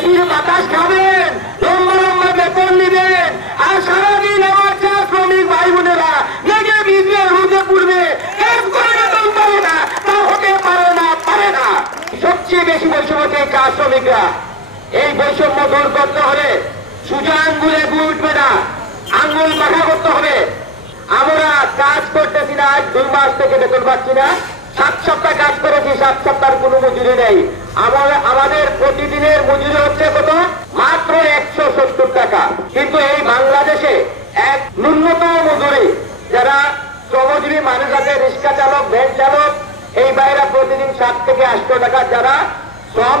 এসির বাতাস খাবেন, লম্বা লম্বা বেতন নিবেন, আর সারাদিন আমার চা শ্রমিক ভাই বোনেরা লেগে ভিজবে রোদে পুড়বে, কাজ করে বেতন পাবে না, তা হতে পারে না। সবচেয়ে বেশি বৈষম্য চা শ্রমিকরা। এই বৈষম্য দূর করতে হলে সোজা আঙ্গুলে গুড় উঠবে না, আঙ্গুল মাখা করতে হবে। আমরা কাজ করতেছি না, 2 মাস থেকে বেতন পাচ্ছি না, 7 সপ্তাহ কাজ করেছি, 7 সপ্তাহের কোনো মজুরি নেই। আমাদের প্রতিদিনের মজুরি হচ্ছে কত? মাত্র 170 টাকা। কিন্তু এই বাংলাদেশে এক ন্যূনতম মজুরি, যারা শ্রমজীবী মানুষ আছে, রিক্সা চালক, ভ্যান চালক, এই বাইরা প্রতিদিন 7 থেকে 800 টাকা যারা শ্রম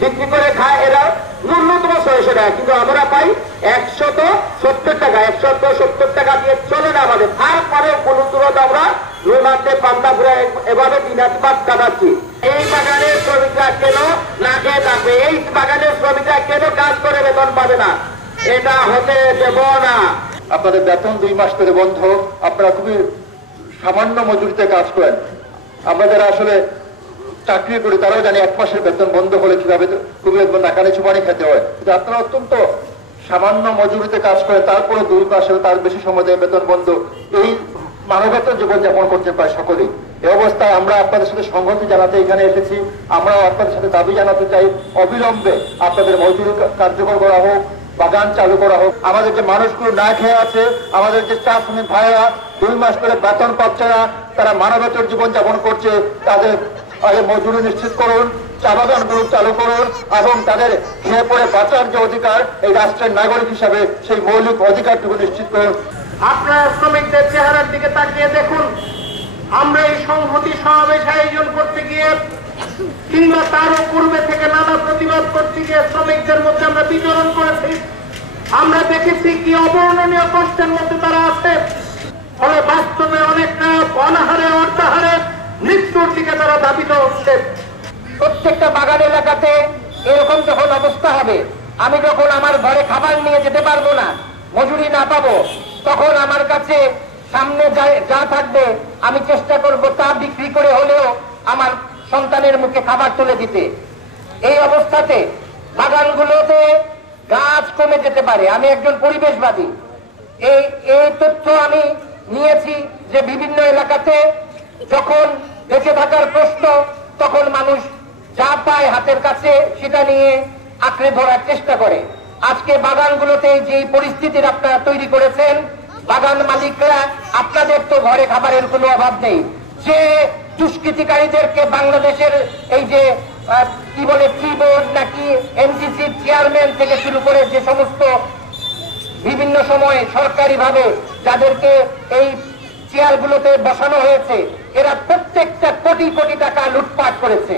বিক্রি করে খায়, এরা ন্যূনতম 600 টাকা, কিন্তু আমরা পাই 170 টাকা। 170 টাকা দিয়ে চলে না আমাদের। তারপরেও কোনো দূরত আমরা রোমান্তে পান্তা ঘুরে এভাবে দিনাজপাত কাটাচ্ছি। এই বাগানের শ্রমিকরা কেন না খেয়ে থাকবে? এই বাগানের শ্রমিকরা কেন কাজ করে বেতন পাবে না? এটা হতে দেব না। আপনাদের বেতন 2 মাস ধরে বন্ধ, আপনারা খুবই সামান্য মজুরিতে কাজ করেন। আমরা যারা আসলে চাকরি করি তারাও জানি 1 মাসের বেতন বন্ধ হলে কিভাবে খুবই নাকানি চুবানি খেতে হয়। কিন্তু আপনারা অত্যন্ত সামান্য মজুরিতে কাজ করে, তারপরে 2 মাসের তার বেশি সময় দিয়ে বেতন বন্ধ, এই মানবেতর জীবনযাপন করতে পারে সকলেই। এই অবস্থায় আমরা আপনাদের সাথে সংহতি জানাতে এখানে এসেছি। আমরাও আপনাদের সাথে দাবি জানাতে চাই, অবিলম্বে আপনাদের মজুরি কার্যকর করা হোক, বাগান চালু করা হোক। আমাদের যে মানুষগুলো না খেয়ে আছে, আমাদের যে চা শ্রমিক ভাইয়েরা 2 মাস ধরে বেতন পাচ্ছে না, তারা মানবেতর জীবনযাপন করছে, তাদের মজুরি নিশ্চিত করুন, চা বাগানগুলো চালু করুন, এবং তাদের খেয়ে পড়ে বাঁচার যে অধিকার, এই রাষ্ট্রের নাগরিক হিসাবে সেই মৌলিক অধিকারটুকু নিশ্চিত করুন। আপনারা শ্রমিকদের চেহারার দিকে তাকিয়ে দেখুন। আমরা এই সংহতি সমাবেশ আয়োজন করতে গিয়ে কিংবা তারও পূর্বে থেকে নানা প্রতিবাদ করতে গিয়ে শ্রমিকদের মধ্যে আমরা বিচরণ করেছি। আমরা দেখেছি কি অবর্ণনীয় কষ্টের মধ্যে তারা আছে। ফলে বাস্তবে অনেকটা অনাহারে অর্থাহারে মৃত্যুর দিকে তারা ধাবিত হচ্ছে। প্রত্যেকটা বাগান এলাকাতে এরকম যখন অবস্থা হবে, আমি যখন আমার ঘরে খাবার নিয়ে যেতে পারবো না, মজুরি না পাবো, তখন আমার কাছে সামনে যা থাকবে আমি চেষ্টা করব তা বিক্রি করে হলেও আমার সন্তানের মুখে খাবার তুলে দিতে। এই অবস্থাতে বাগানগুলোতে গাছ কমে যেতে পারে। আমি একজন পরিবেশবাদী, এই তথ্য আমি নিয়েছি যে বিভিন্ন এলাকাতে যখন বেঁচে থাকার প্রশ্ন, তখন মানুষ যা পায় হাতের কাছে সেটা নিয়ে আঁকড়ে ধরার চেষ্টা করে। আজকে বাগানগুলোতে যে পরিস্থিতির আপনারা তৈরি করেছেন, বাগান মালিকরা, আপনাদের তো ঘরে খাবারের কোনো অভাব নেই। যে দুষ্কৃতিকারীদেরকে বাংলাদেশের এই যে কি বলে ট্রি বোর্ড নাকি এনসিসি চেয়ারম্যান থেকে শুরু করে যে সমস্ত বিভিন্ন সময়ে সরকারিভাবে যাদেরকে এই চেয়ারগুলোতে বসানো হয়েছে, এরা প্রত্যেকটা কোটি কোটি টাকা লুটপাট করেছে।